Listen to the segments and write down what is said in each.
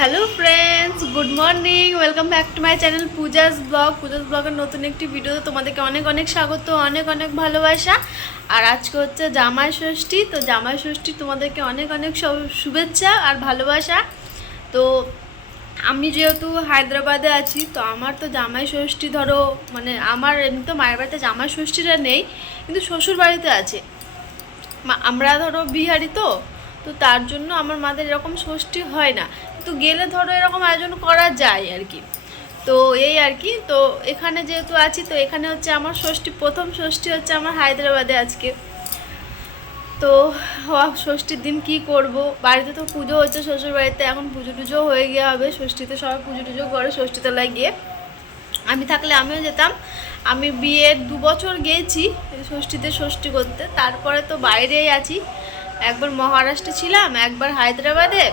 Hello friends, good morning. Welcome back to my channel Puja's ব্লগের নতুন একটি ভিডিওতে তোমাদেরকে অনেক অনেক স্বাগত, অনেক অনেক ভালোবাসা। আর আজকে হচ্ছে জামাই ষষ্ঠী। তো জামাই ষষ্ঠী তোমাদেরকে অনেক অনেক শুভেচ্ছা আর ভালোবাসা। তো আমি যেহেতু হায়দ্রাবাদে আছি, তো আমার তো জামাই ষষ্ঠী ধরো মানে আমার এমনি তো মায়ের বাড়িতে জামাই ষষ্ঠীটা নেই, কিন্তু শ্বশুর বাড়িতে আছে। আমরা ধরো বিহারি তো তো তার জন্য আমার মাদের এরকম ষষ্ঠী হয় না, কিন্তু গেলে ধরো এরকম আয়োজন করা যায় আর কি। তো এই আর কি, তো এখানে যেহেতু আছি তো এখানে হচ্ছে আমার ষষ্ঠী, প্রথম ষষ্ঠী হচ্ছে আমার হায়দ্রাবাদে আজকে। তো ষষ্ঠীর দিন কি করব, বাড়িতে তো পুজো হচ্ছে শ্বশুর বাড়িতে, এখন পুজো টুজো হয়ে গিয়ে হবে। ষষ্ঠীতে সবাই পুজো টুজো করে ষষ্ঠীতলায় গিয়ে। আমি থাকলে আমিও যেতাম। আমি বিয়ের 2 বছর গিয়েছি ষষ্ঠীতে ষষ্ঠী করতে, তারপরে তো বাইরেই আছি। একবার মহারাষ্ট্রে ছিলাম, একবার হায়দ্রাবাদে।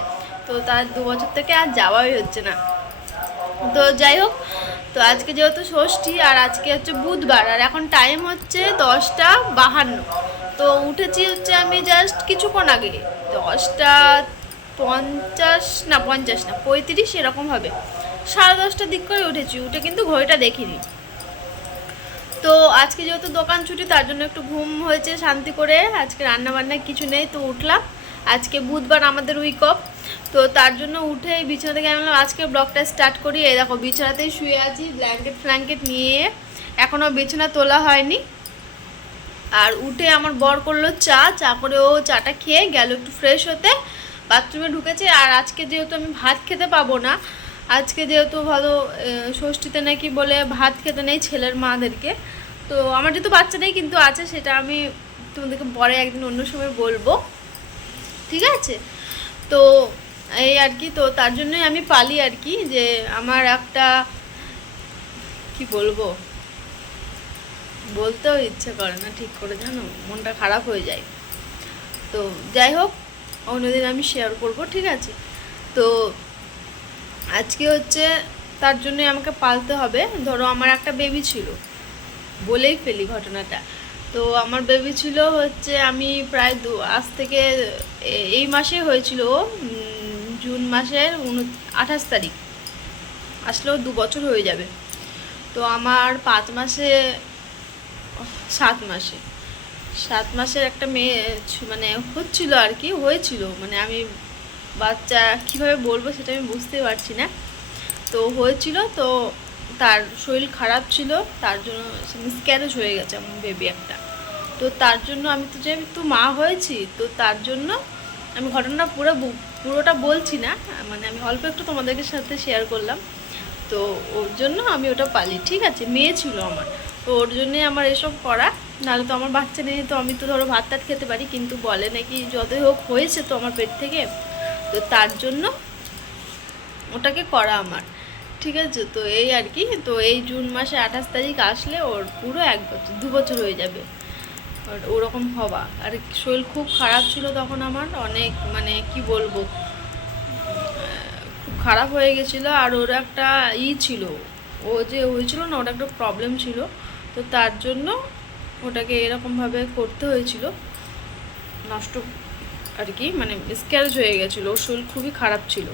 তো তার 2 বছর থেকে আর যাওয়াই হচ্ছে না। তো যাই হোক, তো আজকে যেহেতু ষষ্ঠী আর আজকে হচ্ছে বুধবার, আর এখন টাইম হচ্ছে 10টা 52। তো উঠেছি হচ্ছে আমি জাস্ট কিছুক্ষণ আগে, 10টা 50 না 50 না 35 এরকম হবে। 10:30টার দিক করে উঠেছি, উঠে কিন্তু ঘড়িটা দেখিনি। তো আজকে যেহেতু দোকান ছুটি, তার জন্য একটু ঘুম হয়েছে শান্তি করে। আজকে রান্না বান্না কিছু নেই, তো উঠলাম। আজকে বুধবার, আমাদের উইক অফ। তো তার জন্য উঠে এই বিছানা থেকে আমি বললাম আজকে ব্লগটা স্টার্ট করি। এই দেখো বিছানাতেই শুয়ে আছি, ব্ল্যাঙ্কেট নিয়ে, এখনও বিছানা তোলা হয়নি। আর উঠে আমার বর করলো চা করে, ও চাটা খেয়ে গেল একটু ফ্রেশ হতে, বাথরুমে ঢুকেছে। আর আজকে যেহেতু আমি ভাত খেতে পাবো না, আজকে যেহেতু ভালো ষষ্ঠীতে নাকি বলে ভাত খেতে নেই ছেলের মাদেরকে। তো আমার যেহেতু বাচ্চা নেই, কিন্তু আছে, সেটা আমি তোমাদেরকে পরে একদিন অন্য সময় বলবো, ঠিক আছে? তো এই আর কি, তো তার জন্যই আমি পালি আর কি, যে আমার একটা কি বলবো, বলতেও ইচ্ছে করে না ঠিক করে, জানো, মনটা খারাপ হয়ে যায়। তো যাই হোক, অন্যদিন আমি শেয়ার করব, ঠিক আছে? তো আজকে হচ্ছে তার জন্য আমাকে পালতে হবে। ধরো আমার একটা বেবি ছিল, বলেই ফেলি ঘটনাটা। তো আমার বেবি ছিল হচ্ছে, আমি প্রায় আজ থেকে এই মাসে হয়েছিল, জুন মাসের 28 তারিখ আসলেও 2 বছর হয়ে যাবে। তো আমার 5 মাসে 7 মাসে 7 মাসের একটা মেয়ে মানে হচ্ছিল আর কি, হয়েছিল, মানে আমি বাচ্চা কীভাবে বলবো সেটা আমি বুঝতেই পারছি না। তো হয়েছিল, তো তার শরীর খারাপ ছিল, তার জন্য মিসক্যারেজ হয়ে গেছে আমার বেবি একটা। তো তার জন্য আমি তো যেহেতু মা হয়েছি, তো তার জন্য আমি ঘটনাটা পুরোটা বলছি না, মানে আমি অল্প একটু তোমাদেরকে সাথে শেয়ার করলাম। তো ওর জন্য আমি ওটা পালি, ঠিক আছে? মেয়ে ছিল আমার, তো ওর জন্যে আমার এসব করা। নাহলে তো আমার বাচ্চা নেই, তো আমি তো ধরো ভাত টাত খেতে পারি, কিন্তু বলে নাকি যতই হোক হয়েছে তো আমার পেট থেকে, তো তার জন্য ওটাকে করা আমার, ঠিক আছে? তো এই আর কি, তো এই জুন মাসে 28 তারিখ আসলে ওর পুরো 1 বছর 2 বছর হয়ে যাবে ওরকম হওয়া। আর শরীর খুব খারাপ ছিল তখন আমার, অনেক মানে কি বলবো, খুব খারাপ হয়ে গেছিলো। আর ওর একটা ছিল, ও যে হয়েছিল না, ওটা একটা প্রবলেম ছিল। তো তার জন্য ওটাকে এরকমভাবে করতে হয়েছিল, নষ্ট আর কি, মানে মিসক্যারেজ হয়ে গেছিলো, ওর শরীর খুবই খারাপ ছিল।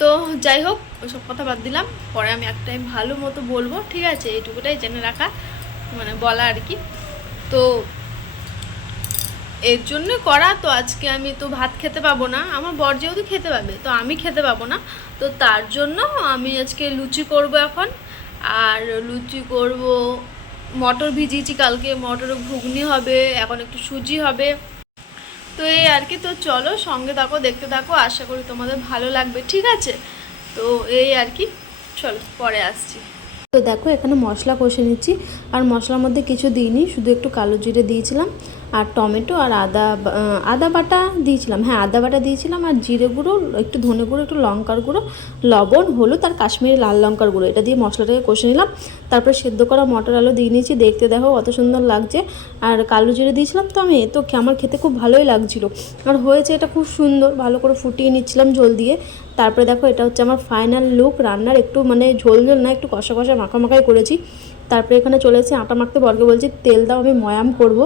তো যাই হোক, ওসব কথা বাদ দিলাম, পরে আমি এক টাইম ভালো মতো বলবো, ঠিক আছে? এইটুকুটাই জেনে রাখা, মানে বলা আর কি। তো এর জন্য করা। তো আজকে আমি তো ভাত খেতে পাবো না, আমার বর যেহেতু খেতে পাবে, তো আমি খেতে পাবো না। তো তার জন্য আমি আজকে লুচি করব এখন, আর লুচি করব, মটর ভিজিয়েছি কালকে, মটরের ঘুগনি হবে, এখন একটু সুজি হবে। তো এই আর কি, তো চলো সঙ্গে থাকো, দেখতে থাকো, আশা করি তোমাদের ভালো লাগবে, ঠিক আছে? তো এই আর কি, চলো পরে আসছি। তো দেখো এখানে মশলা কষে নিচ্ছি, আর মশলার মধ্যে কিছু দিইনি, শুধু একটু কালো জিরে দিয়েছিলাম, আর টমেটো আর আদা বাটা দিয়েছিলাম, হ্যাঁ আদা বাটা দিয়েছিলাম, আর জিরে গুঁড়ো, একটু ধনে গুঁড়ো, একটু লঙ্কার গুঁড়ো, লবণ, হলুদ আর কাশ্মীরি লাল লঙ্কার গুঁড়ো, এটা দিয়ে মশলাটাকে কষে নিলাম। তারপরে সেদ্ধ করা মটর আলু দিয়ে নিয়েছি, দেখতে দেখো কত সুন্দর লাগছে। আর কালো জিরে দিয়েছিলাম, তো আমি তো আমার খেতে খুব ভালোই লাগছিলো, আর হয়েছে এটা খুব সুন্দর, ভালো করে ফুটিয়ে নিচ্ছিলাম ঝোল দিয়ে। তারপরে দেখো এটা হচ্ছে আমার ফাইনাল লুক রান্নার, একটু মানে ঝোল ঝোল না, একটু কষা কষা মাখামাখাই করেছি। তারপরে এখানে চলে এসেছি আটা মাখতে, বরকে বলছি তেল দাও, আমি ময়াম করব,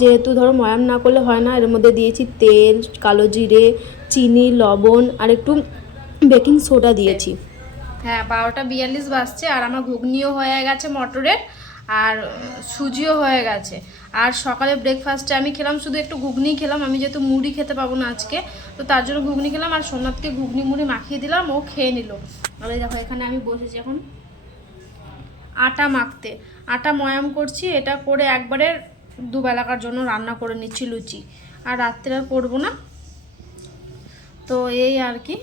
যেহেতু ধরো ময়াম না করলে হয় না। এর মধ্যে দিয়েছি তেল, কালো জিরে, চিনি, লবণ আর একটু বেকিং সোডা দিয়েছি। হ্যাঁ 12টা 42 বাজছে, আর আমার ঘুগনিও হয়ে গেছে মটরের, আর সুজিও হয়ে গেছে। আর সকালে ব্রেকফাস্টে আমি খেলাম শুধু একটু ঘুগনি খেলাম, আমি যেহেতু মুড়ি খেতে পাবো না আজকে, তো তার জন্য ঘুগনি খেলাম। আর সোমনাথকে ঘুগনি মুড়ি মাখিয়ে দিলাম, ও খেয়ে নিল। আর এই দেখো এখানে আমি বসেছি এখন আটা মাখতে, আটা ময়াম করছি। এটা করে একবারে দুবেলাকার জন্য রান্না করে নিচ্ছি লুচি, আর রাত্রে আর করবো না। তো এই আর কি,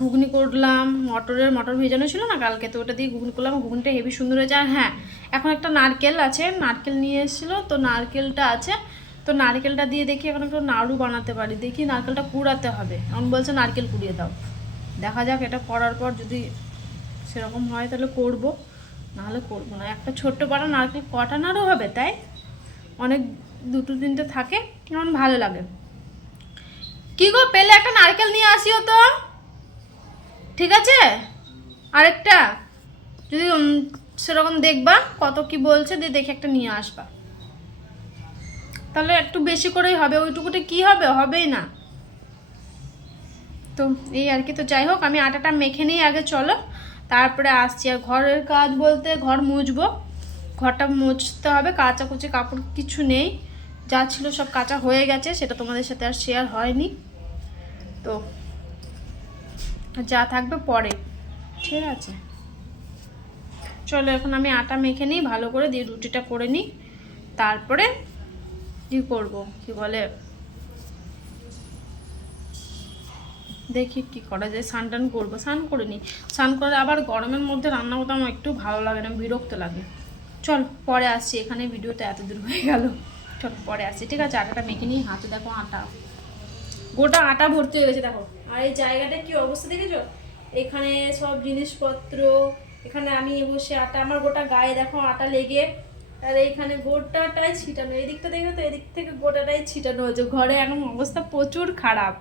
ঘুগনি করলাম, মটর ভেজানো ছিল না কালকে, তো ওটা দিয়ে ঘুগনি করলাম। ঘুগনিটা হেভি সুন্দর হয়েছে। আর হ্যাঁ, এখন একটা নারকেল আছে, নারকেল নিয়ে এসেছিলো, তো নারকেলটা আছে, তো নারকেলটা দিয়ে দেখি এখন একটু নাড়ু বানাতে পারি। দেখি নারকেলটা কুড়াতে হবে, এখন বলছে নারকেল কুড়িয়ে দাও। দেখা যাক, এটা করার পর যদি সেরকম হয় তাহলে করবো, নাহলে করবো না। একটা ছোট্ট পাড়া নারকেল কটা নাড়ু হবে, তাই অনেক 2-3টে থাকে, আমার ভালো লাগে। কি গো, পেলে একটা নারকেল নিয়ে আসিও তো, ঠিক আছে? আরেকটা যদি সেরকম দেখবা কত কি বলছে, দিয়ে দেখে একটা নিয়ে আসবা, তাহলে একটু বেশি করেই হবে। ওইটুকুতে কি হবে, হবেই না। তো এই আর কি। তো যাই হোক, আমি আটাটা মেখে নিই আগে, চলো, তারপরে আসছি। আর ঘরের কাজ বলতে ঘর মুছবো, ঘরটা মুছতে হবে, কাচাকুচি কাপড় কিছু নেই, যা ছিল সব কাচা হয়ে গেছে, সেটা তোমাদের সাথে আর শেয়ার হয়নি। তো যা থাকবে পরে, ঠিক আছে? চলো এখন আমি আটা মেখে নিই ভালো করে, দিয়ে রুটিটা করে নিই, তারপরে কি করব, কি বলে, দেখি কি করা যায়। স্নান করবো, স্নান করে নিই। স্নান করে আবার গরমের মধ্যে রান্না করতে আমার একটু ভালো লাগে না, বিরক্ত লাগে। চল পরে আসছি, এখানে ভিডিওটা এত দূর হয়ে গেল, চল পরে আসছি, ঠিক আছে? আটাটা মেখে নিই। হাতে দেখো আটা, গোটা আটা ভর্তি হয়ে গেছে দেখো। আর এই জায়গাটা কি অবস্থা দেখেছো, এখানে সব জিনিসপত্র, এখানে আমি বসে আটা, আমার গোটা গায়ে দেখো আটা লেগে, আর এইখানে গোটাটাই ছিটানো, এই দিকটা দেখো তো, এদিক থেকে গোটাটাই ছিটানো হয়েছে। ঘরে এখন অবস্থা প্রচুর খারাপ।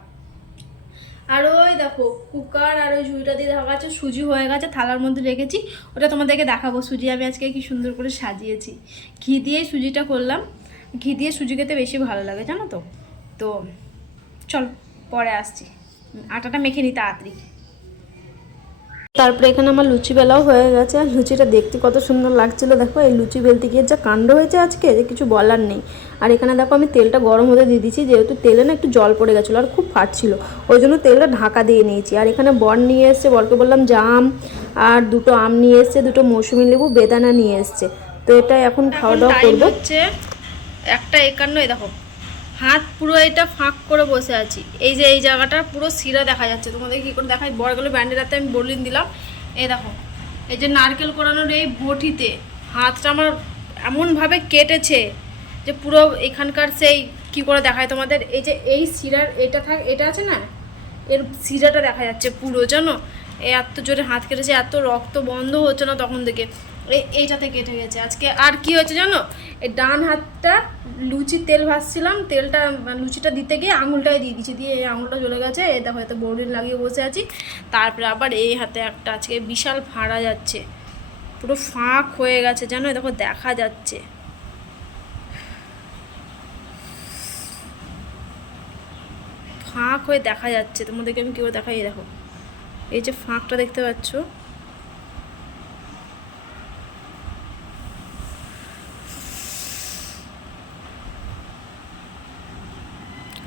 আর ওই দেখো কুকার আর ওই ঝুড়িটা দিয়ে দেখা গেছে সুজি হয়ে গেছে, থালার মধ্যে রেখেছি, ওটা তোমাদেরকে দেখাবো। সুজি আমি আজকে কি সুন্দর করে সাজিয়েছি, ঘি দিয়ে সুজিটা করলাম। ঘি দিয়ে সুজি খেতে বেশি ভালো লাগে, জানো তো। তো চল পরে আসছি, আটাটা মেখে নিই তাড়াতাড়ি। তারপরে এখানে আমার লুচি বেলাও হয়ে গেছে, আর লুচিটা দেখতে কত সুন্দর লাগছিল দেখো। এই লুচি বেলতে গিয়ে যা কাণ্ড হয়েছে আজকে, যে কিছু বলার নেই। আর এখানে দেখো আমি তেলটা গরম হতে দিয়ে দিচ্ছি, যেহেতু তেলে না একটু জল পড়ে গেছিলো আর খুব ফাটছিল, ওই জন্য তেলটা ঢাকা দিয়ে নিয়েছি। আর এখানে বর নিয়ে এসছে, বরকে বললাম জাম আর 2টো আম নিয়ে এসছে, 2টো মৌসুমি লেবু, বেদানা নিয়ে এসছে। তো এটা এখন খাওয়া দাওয়া করবো। হচ্ছে 1:51, দেখো হাত পুরো এটা ফাঁক করে বসে আছি। এই যে এই জায়গাটা পুরো শিরা দেখা যাচ্ছে, তোমাদের কি করে দেখাই। বড়গুলো ব্যান্ডের হাতে আমি বলিন দিলাম, এই দেখো এই যে নারকেল কোরানোর এই বটিতে হাতটা আমার এমনভাবে কেটেছে যে পুরো এখানকার সেই কি করে দেখায় তোমাদের, এই যে এই শিরার এটা আছে না, এর শিরাটা দেখা যাচ্ছে পুরো, জানো। এত জোরে হাত কেটেছে, এত রক্ত বন্ধ হচ্ছে না তখন থেকে, এইটাতে কেটে গেছে আজকে। আর কি হয়েছে জানো, এই ডান হাতটা লুচি তেল ভাজছিলাম, তেলটা লুচিটা দিতে গিয়ে আঙুলটাই দিয়ে দিচ্ছি, দিয়ে এই আঙুলটা জ্বলে গেছে। এই দেখো এত বড়িন লাগিয়ে বসে আছি। তারপরে আবার এই হাতে একটা আজকে বিশাল ফাড়া যাচ্ছে, পুরো ফাঁক হয়ে গেছে, জানো, দেখো দেখা যাচ্ছে। ফাঁক হয়ে দেখা যাচ্ছে, তোমাদেরকে আমি কী করে দেখাই, দেখো এই যে ফাঁকটা দেখতে পাচ্ছ,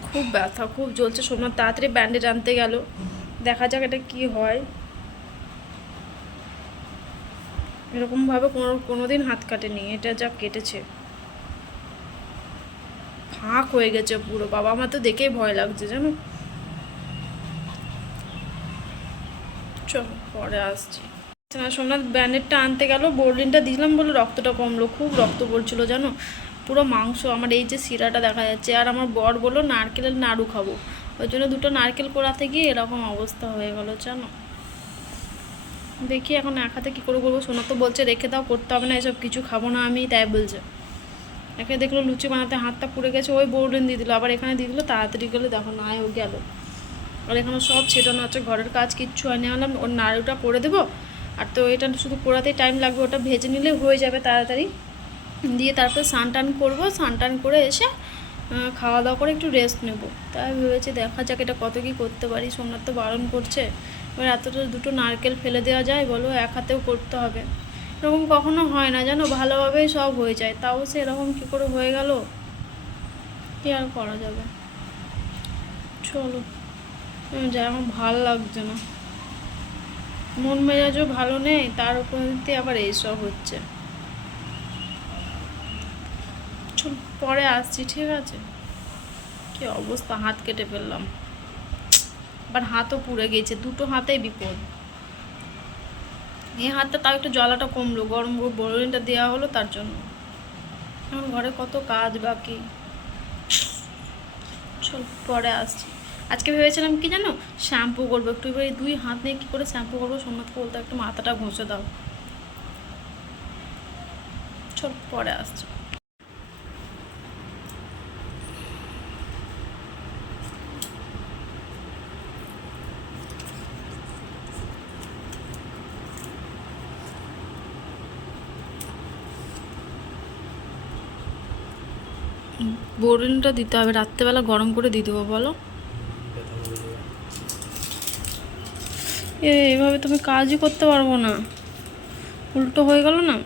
খুব ব্যথা, খুব জ্বলছে। সোমনাথ তাড়াতাড়ি ব্যান্ডেজ আনতে গেল, দেখা যাক এটা কি হয়। এরকমভাবে কোনোদিন হাত কাটেনি, এটা যা কেটেছে, ফাঁক হয়ে গেছে পুরো। বাবা আমার তো দেখেই ভয় লাগছে, জানো। চলো পরে আসছি। সোমনাথ ব্যান্ডেডটা আনতে গেল, বোরলিনটা দিলাম বলে রক্তটা কমলো, খুব রক্ত পড়ছিল, জানো, পুরো মাংস। আমার এই যে শিরাটা দেখা যাচ্ছে। আর আমার বর বললো নারকেলের নাড়ু খাবো, ওই জন্য 2টো নারকেল কোড়াতে গিয়ে এরকম অবস্থা হয়ে গেল, জানো। দেখি এখন এক হাতে কী করে করবো। সোনা তো বলছে রেখে দাও, করতে হবে না এসব কিছু, খাবো না আমি, তাই বলছে। একে দেখলো লুচি বানাতে হাতটা পুড়ে গেছে, ওই বোরলিন দিয়ে দিল, আবার এখানে দিয়ে দিল, তাড়াতাড়ি গেলে দেখো না ও গেল। আর এখানে সব ছেটানো আছে, ঘরের কাজ কিচ্ছু হয়নি। আনলাম ওর নাড়ুটা করে দেবো, আর তো এটা শুধু পোড়াতেই টাইম লাগবে, ওটা ভেজে নিলে হয়ে যাবে তাড়াতাড়ি। দিয়ে তারপরে স্নান টান করবো, স্নান টান করে এসে খাওয়া দাওয়া করে একটু রেস্ট নেব। তাই ভেবেছি দেখা যাক এটা কত কী করতে পারি। সোমনাথ তো বারণ করছে, এবার এতটা দুটো নারকেল ফেলে দেওয়া যায় বলো? এক হাতেও করতে হবে। এরকম কখনো হয় না জানো, ভালোভাবেই সব হয়ে যায়, তাও সে এরকম কী করে হয়ে গেল, কী আর করা যাবে। চলো যাই, আমার ভালো লাগছে না, মন মেজাজও ভালো নেই, তার উপর দিয়ে আবার এইসব হচ্ছে। চল পরে আসছি, ঠিক আছে? কি অবস্থা, হাত কেটে ফেললাম, আবার হাতও পুড়ে গেছে, দুটো হাতেই বিপদ। এই হাতটা তাও একটু জ্বালাটা কমলো, গরম বোরোলিনটা দেওয়া হলো তার জন্য। এখন ঘরে কত কাজ বাকি। চল পরে আসছি। আজকে ভেবেছিলাম কি জানো, শ্যাম্পু করবো একটু, এবার এই দুই হাত নিয়ে কী করে শ্যাম্পু করবো, সোমনাথকে বলতে একটু মাথাটা ঘষে দাও। চল পরে আসছি। বোরোলিনটা দিতে হবে, রাত্রেবেলা গরম করে দিয়ে দেবো বলো। এইভাবে তুমি কাজই করতে পারবো না, উল্টো হয়ে গেল না।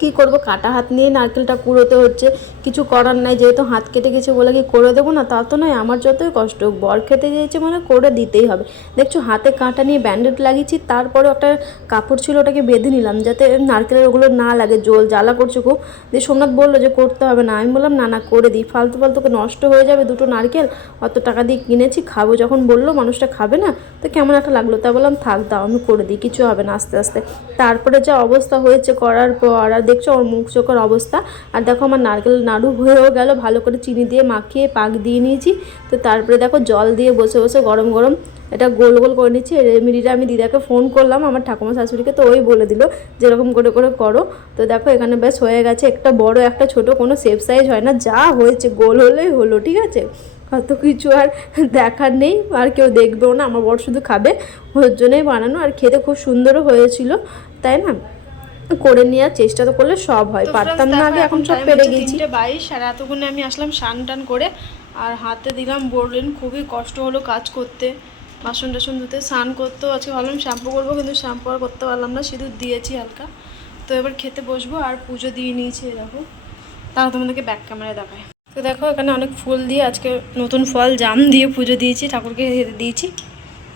কি করব, কাটা হাত নিয়ে নারকেলটা কুড়োতে হচ্ছে, কিছু করার নাই, যেহেতু হাত কেটে গেছে বলে কি করে দেবো না, তা তো নয়। আমার যতই কষ্ট হোক, বর খেতে চেয়েছে মানে করে দিতেই হবে। দেখছো হাতে কাঁটা নিয়ে ব্যান্ডেড লাগিয়েছি, তারপরে একটা কাপড় ছিল ওটাকে বেঁধে নিলাম যাতে নারকেলের ওগুলো না লাগে, জ্বালা করছে খুব। দিয়ে সোমনাথ বললো যে করতে হবে না, আমি বললাম না না করে দিই, ফালতু ফালতুকে নষ্ট হয়ে যাবে দুটো নারকেল, অত টাকা দিয়ে কিনেছি, খাবো যখন বললো মানুষটা খাবে না তো কেমন একটা লাগলো, তা বললাম থাক দাও আমি করে দিই, কিছু হবে না আস্তে আস্তে। তারপরে যা অবস্থা হয়েছে করার পর, আর দেখছো ওর মুখ চোখের অবস্থা, আর দেখো আমার নারকেল নাড়ু হয়েও গেল, ভালো করে চিনি দিয়ে মাখিয়ে পাক দিয়ে নিয়েছি। তো তারপরে দেখো জল দিয়ে বসে বসে গরম গরম এটা গোল গোল করে নিচ্ছি। রেমেডিটা আমি দিদাকে ফোন করলাম, আমার ঠাকুমা শাশুড়িকে, তো ওই বলে দিল যেরকম করে করে করো। তো দেখো এখানে বেশ হয়ে গেছে, একটা বড় একটা ছোট, কোনো শেপ সাইজ হয় না, যা হয়েছে গোল হলেই হলো, ঠিক আছে? অত কিছু আর দেখার নেই, আর কেউ দেখবেও না, আমার বর শুধু খাবে, ওর জন্যই বানানো, আর খেতে খুব সুন্দরও হয়েছিল, তাই না? করে নেওয়ার চেষ্টা তো করলে সব হয়, পারতাম না আগে, এখন সব পেরে গেছি। 3:22, আর এতক্ষণে আমি আসলাম স্নান টান করে, আর হাতে দিলাম বোরোলিন। খুবই কষ্ট হলো কাজ করতে, বাসন টাসন ধুতে, স্নান করতেও আজকে ভাবলাম শ্যাম্পু করবো, কিন্তু শ্যাম্পু আর করতে পারলাম না, সিঁদুর দিয়েছি হালকা। তো এবার খেতে বসবো, আর পুজো দিয়ে নিয়েছি দেখো, তারা তোমাদেরকে ব্যাক ক্যামেরায় দেখায়। তো দেখো এখানে অনেক ফুল দিয়ে, আজকে নতুন ফল জাম দিয়ে পুজো দিয়েছি, ঠাকুরকে দিয়েছি।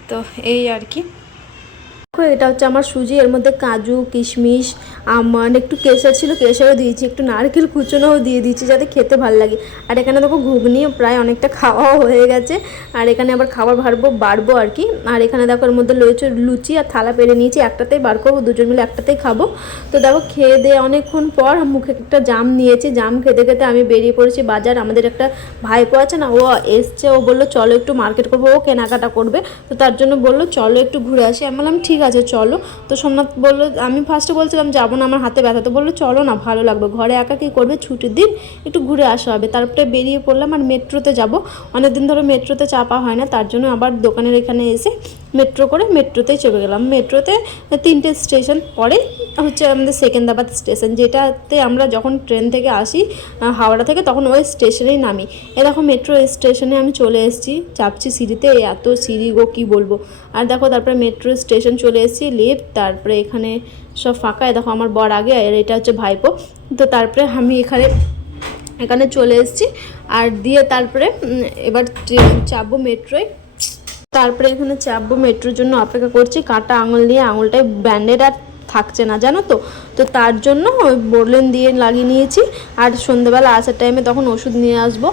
তো এই আর কি। এটা হচ্ছে আমার সুজি, এর মধ্যে কাজু কিশমিশ আমন্ড একটু কেশর ছিল, কেশরও দিয়েছি, একটু নারকেল কুচোনোও দিয়ে দিয়েছি যাতে খেতে ভালো লাগে। আর এখানে দেখো ঘুগনি প্রায় অনেকটা খাওয়াও হয়ে গেছে, আর এখানে আবার খাবার বাড়বো আর কি। আর এখানে দেখো এর মধ্যে রয়েছে লুচি, আর থালা পেরে নিয়েছি, একটাতেই বার করবো, দুজন মিলে একটাতেই খাবো। তো দেখো খেয়ে দিয়ে অনেকক্ষণ পর মুখে একটা জাম নিয়েছি, জাম খেতে খেতে আমি বেরিয়ে পড়েছি বাজার। আমাদের একটা ভাইপো আছে না, ও এসছে, ও বললো চলো একটু মার্কেট করবো, ও কেনাকাটা করবে, তো তার জন্য বললো চলো একটু ঘুরে আসি। আমি বললাম ঠিক আছে চলো। তো সোমনাথ বললো, আমি ফার্স্টে বলছিলাম যাবো না, আমার হাতে ব্যথা, তো বললো চলো না ভালো লাগবে, ঘরে একা কী করবে, ছুটির দিন একটু ঘুরে আসা হবে। তারপরে বেরিয়ে পড়লাম, আর মেট্রোতে যাব, অনেকদিন ধরে মেট্রোতে চাপা হয় না, তার জন্য আবার দোকানের এখানে এসে মেট্রো করে মেট্রোতেই চেপে গেলাম। মেট্রোতে 3টে স্টেশন পরে হচ্ছে আমাদের সেকেন্দ্রাবাদ স্টেশন, যেটাতে আমরা যখন ট্রেন থেকে আসি হাওড়া থেকে, তখন ওই স্টেশনেই নামি। দেখো মেট্রো স্টেশনে আমি চলে এসেছি, চাপছি সিঁড়িতে, এত সিঁড়ি গো কী বলবো। আর দেখো তারপরে মেট্রো স্টেশন চলে এসেছি, লিফট, তারপরে এখানে সব ফাঁকা, দেখো আমার বর আগে, আর এটা হচ্ছে ভাইপো। তো তারপরে আমি এখানে চলে এসেছি, আর দিয়ে তারপরে এবার চাপবো মেট্রোয়। তারপরে এখানে চাপবো, মেট্রোর জন্য অপেক্ষা করছি, কাটা আঙুল নিয়ে, আঙুলটায় ব্যান্ডেড আর থাকছে না জানো তো, তো তার জন্য ওই বোরোলিন দিয়ে লাগিয়ে নিয়েছি, আর সন্ধ্যেবেলা আসার টাইমে তখন ওষুধ নিয়ে আসবো।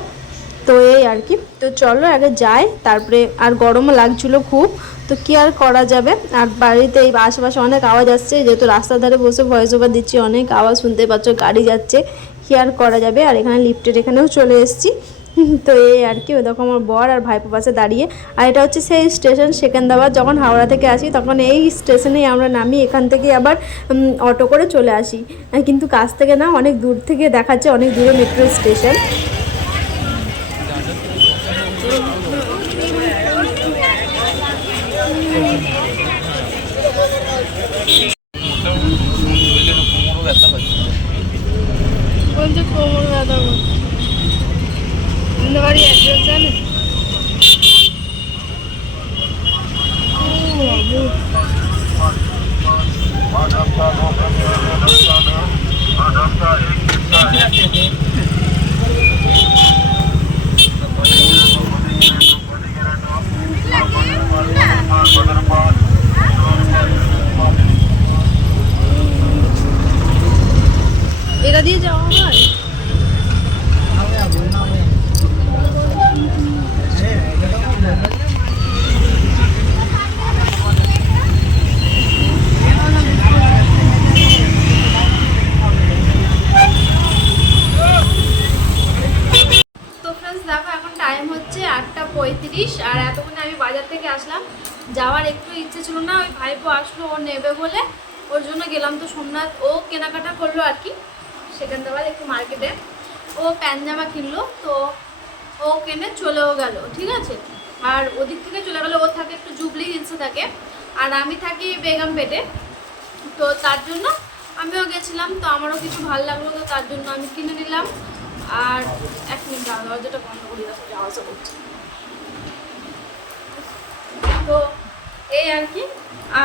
তো এই আর কি। তো চলো আগে যাই, তারপরে আর গরমও লাগছিলো খুব, তো কী আর করা যাবে। আর বাড়িতে এই আশেপাশে অনেক আওয়াজ আসছে, যেহেতু রাস্তার ধারে বসে ভয়েস ওভার দিচ্ছি, অনেক আওয়াজ শুনতে পাচ্ছ, গাড়ি যাচ্ছে, কী আর করা যাবে। আর এখানে লিফটের এখানেও চলে এসেছি। তো এই আর কি, ওই দেখো আমার বর আর ভাইপো পাশে দাঁড়িয়ে। আর এটা হচ্ছে সেই স্টেশন সেকেন্দ্রাবাদ, যখন হাওড়া থেকে আসি তখন এই স্টেশনেই আমরা নামি, এখান থেকে আবার অটো করে চলে আসি, কিন্তু কাছ থেকে না, অনেক দূর থেকে দেখাচ্ছে, অনেক দূরে মেট্রো স্টেশন। বলছে কোমর ব্যথা করছে। আমাদের বাড়ি অ্যাড্রেস জানেন? এটা দিয়ে যাওয়া হয়? তো ফ্রেন্ডস দেখো এখন টাইম হচ্ছে 8:35 আর এতক্ষণে আমি বাজার থেকে আসলাম। যাওয়ার একটু ইচ্ছে ছিল না, ওই ভাইপো আসলো ও নেবে বলে, ওর জন্য গেলাম। তো সোমনাথ ও কেনাকাটা করলো আর কি, সেখান থেকে একটু মার্কেটে ও প্যান্ট জামা কিনলো। তো ও কিনে চলেও গেল, ঠিক আছে। আর ওদিক থেকে চলে গেলো, ও থাকে একটু জুবলি হিলসে থাকে আর আমি থাকি বেগমপেটে। তো তার জন্য আমিও গেছিলাম, তো আমারও কিছু ভালো লাগলো, তো তার জন্য আমি কিনে নিলাম। আর 1 মিনিট দরজাটা বন্ধ করি, দেখো আওয়াজ করছে। তো এই আর কি।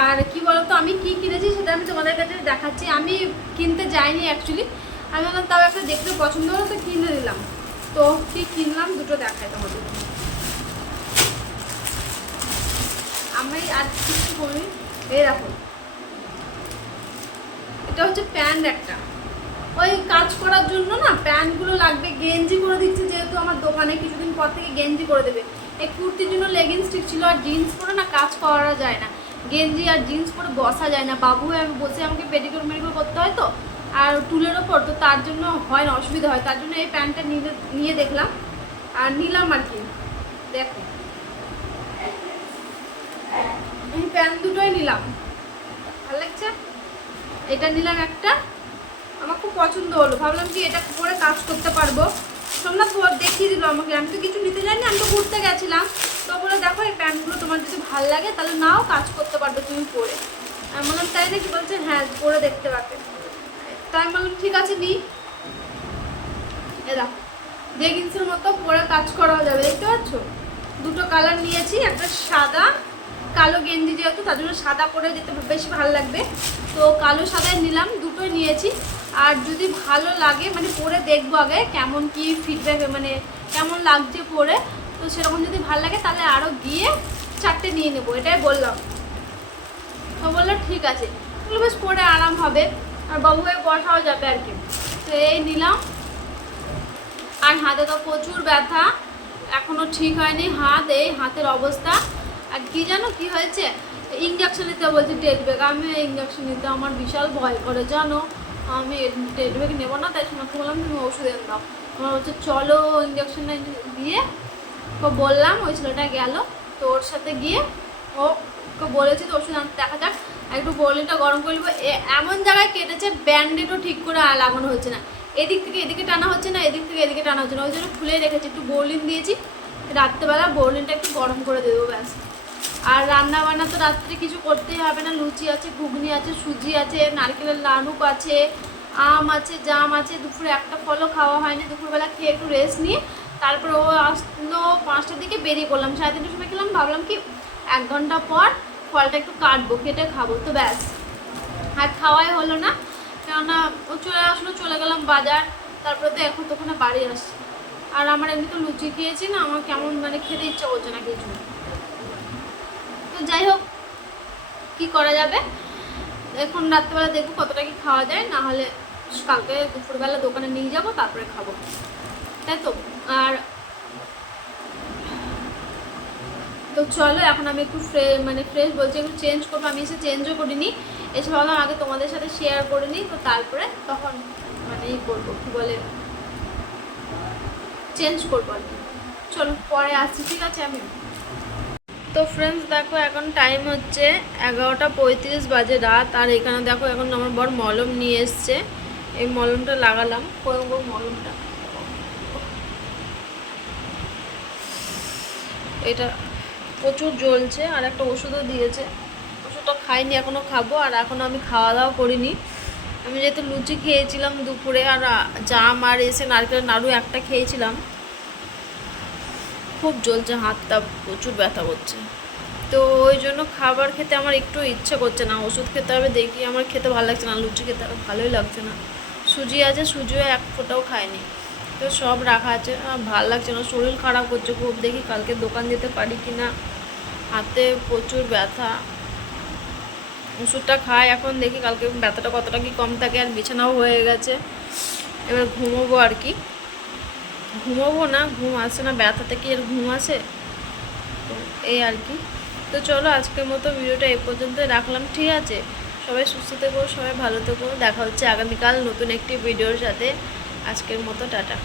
আর কি বলতো, আমি কি কিনেছি সেটা আমি তোমাদের কাছে দেখাচ্ছি। আমি কিনতে যাইনি অ্যাকচুয়ালি, আমি বললাম তাও একটা দেখতে পছন্দ হলো তো কিনে নিলাম। তো কি কিনলাম দুটো দেখাই তোমাদের। আমি আর কিছু করি, এই দেখো এটা হচ্ছে প্যান্ট একটা, ওই কাজ করার জন্য না প্যান্টগুলো লাগবে। গেঞ্জি করে দিচ্ছে যেহেতু আমার দোকানে, কিছুদিন পর থেকে গেঞ্জি করে দেবে। এই কুর্তির জন্য লেগিংস ঠিক ছিল, আর জিন্স পরে না কাজ করা যায় না, গেঞ্জি আর জিন্স পরে বসা যায় না। বাবু আমি বসে আমাকে পেডিকিউর মেডিকিউর করতে হয় তো, আর টুলের ওপর, তো তার জন্য হয় না, অসুবিধা হয়। তার জন্য এই প্যান্টটা নিয়ে দেখলাম আর নিলাম আর কি। দেখো এই প্যান্ট দুটোই নিলাম, ভালো লাগছে। এটা নিলাম একটা, আমার খুব পছন্দ হলো, ভাবলাম কি এটা পরে কাজ করতে পারবো। সোমনাথ দেখিয়ে দিল আমাকে, আমি তো কিছু নিতে যাইনি, আমি তো ঘুরতে গেছিলাম। তো বলে দেখো এই প্যান্টগুলো তোমার যদি ভালো লাগে তাহলে নাও, কাজ করতে পারবে তুমি পরে। আমি বললাম তাই নাকি? বলছে হ্যাঁ পরে দেখতে পাবে। তাই আমি বললাম ঠিক আছে নিই। এ দেখো জেগিন্সের মতো পরে কাজ করাও যাবে, দেখতে পাচ্ছ। দুটো কালার নিয়েছি, একটা সাদা, কালো গেঞ্জি যেহেতু তার জন্য সাদা পরে যেতে বেশি ভালো লাগবে। তো কালো সাদাই নিলাম, দুটোই নিয়েছি। আর যদি ভালো লাগে মানে পরে দেখবো আগে কেমন কি ফিডব্যাক, মানে কেমন লাগছে পরে। তো সেরকম যদি ভালো লাগে তাহলে আরও গিয়ে 4টে নিয়ে নেবো, এটাই বললাম। তো বললো ঠিক আছে, এগুলো বেশ পরে আরাম হবে আর বাবু হয়ে বসাও যাবে আর কি। তো এই নিলাম। আর হাতে তো প্রচুর ব্যথা, এখনও ঠিক হয়নি হাত, এই হাতের অবস্থা। আর কি জানো কি হয়েছে, ইঞ্জেকশন নিতে বলছি টেটবেগ। আমি ইঞ্জেকশন নিতে আমার বিশাল ভয় করে জানো, আমি টেটবেগ নেবো না। তাই শোনাকে বললাম তুমি ওষুধ এনে দাও। আমার হচ্ছে চলো ইঞ্জেকশনটা দিয়ে তো বললাম, ওই ছেলেটা গেল। তো ওর সাথে গিয়ে ওকে বলেছি তো ওষুধ আনতে, দেখা যাক। আর একটু বোরলিনটা গরম করে নেবো। এমন জায়গায় কেটেছে ব্যান্ডেডও ঠিক করে লাগানো হচ্ছে না, এদিক থেকে এদিকে টানা হচ্ছে না, এদিক থেকে এদিকে টানা হচ্ছে না। ওই জন্য খুলে রেখেছি, একটু বোরলিন দিয়েছি। রাত্রেবেলা বোরলিনটা একটু গরম করে দেবো ব্যাস। আর রান্না বান্না তো রাত্রে কিছু করতেই হবে না, লুচি আছে, ঘুগনি আছে, সুজি আছে, নারকেলের লাডুক আছে, আম আছে, জাম আছে। দুপুরে একটা ফলও খাওয়া হয়নি, দুপুরবেলা খেয়ে একটু রেস্ট নিয়ে তারপর ও আসলো 5টার দিকে, বেরিয়ে পড়লাম। 3:30টার সময় খেলাম, ভাবলাম কি 1 ঘন্টা পর ফলটা একটু কাটবো, কেটে খাবো। তো ব্যাস আর খাওয়াই হলো না, কেননা ও চলে আসলো, চলে গেলাম বাজার। তারপরে তো এখন তখন বাড়ি আসছি। আর আমার এমনি তো লুচি খেয়েছি না, আমার কেমন মানে খেতে ইচ্ছা করছে না কিছু। তো যাই হোক কি করা যাবে, এখন রাত্রেবেলা দেখবো কতটা কি খাওয়া যায়, না হলে কালকে দুপুরবেলা দোকানে নিয়ে যাব, তারপরে খাবো, তাই তো। আর তো চলো এখন আমি একটু ফ্রেশ বলছি, একটু চেঞ্জ করবো। আমি এসে চেঞ্জও করিনি, এসে ভাবলাম আগে তোমাদের সাথে শেয়ার করে নিই, তো তারপরে তখন মানে করবো, কী বলে চেঞ্জ করবো আর কি। চলো পরে আসছি, ঠিক আছে। আমি তো ফ্রেন্ডস দেখো এখন টাইম হচ্ছে 11:35 বাজে রাত। আর এখানে দেখো এখন আমার বর মলম নিয়ে এসছে, এই মলমটা লাগালাম। মলমটা এটা প্রচুর জ্বলছে, আর একটা ওষুধও দিয়েছে, ওষুধটা খাইনি এখনও, খাবো। আর এখনও আমি খাওয়া দাওয়া করিনি, আমি যেহেতু লুচি খেয়েছিলাম দুপুরে, আর জাম আর এসে নারকেলের নাড়ু একটা খেয়েছিলাম। খুব জ্বলছে, হাতটা প্রচুর ব্যথা করছে। তো ওই জন্য খাবার খেতে আমার একটু ইচ্ছে করছে না, ওষুধ খেতে হবে। দেখি, আমার খেতে ভালো লাগছে না, লুচি খেতে ভালোই লাগছে না। সুজি আছে, সুজিও এক ফোঁটাও খায়নি, তো সব রাখা আছে। ভালো লাগছে না, শরীর খারাপ করছে খুব। দেখি কালকে দোকান যেতে পারি কি না। হাতে প্রচুর ব্যথা, ওষুধটা খাই এখন, দেখি কালকে ব্যথাটা কতটা কি কম থাকে। আর বিছানাও হয়ে গেছে, এবার ঘুমোবো আর কি। ঘুমোবো না, ঘুম আসে না, ব্যথা থেকে এর ঘুম আসে, তো এই আর কি। তো চলো আজকের মতো ভিডিওটা এই পর্যন্ত রাখলাম, ঠিক আছে? সবাই সুস্থ থেকো, সবাই ভালো থেকো। দেখা হচ্ছে আগামীকাল নতুন একটি ভিডিওর সাথে। আজকের মতো টাটা।